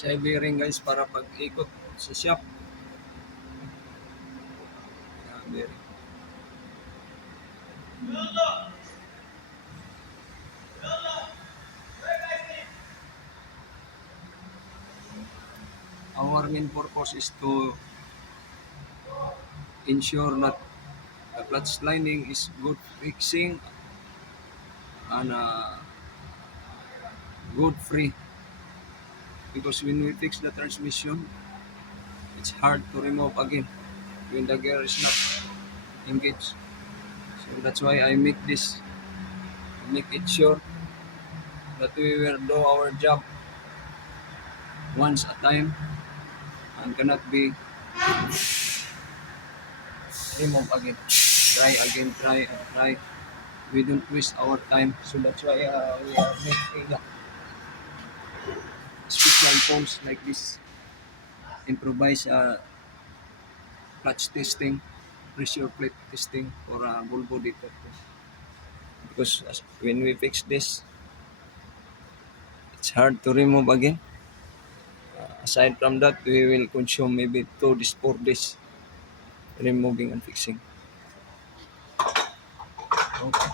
Siya bearing guys para pag-ikot sa shop. Bearing. Our main purpose is to ensure that the clutch lining is good fixing and good free, because when we fix the transmission it's hard to remove again when the gear is not engaged. So that's why I make it sure that we will do our job once a time and cannot be removed again. Try again, try and try. We don't waste our time. So that's why we are making special phones like this. Improvise clutch testing, pressure plate testing for Volvo detector. Because when we fix this, it's hard to remove again. Aside from that, we will consume maybe 2 days, 4 days removing and fixing. Okay.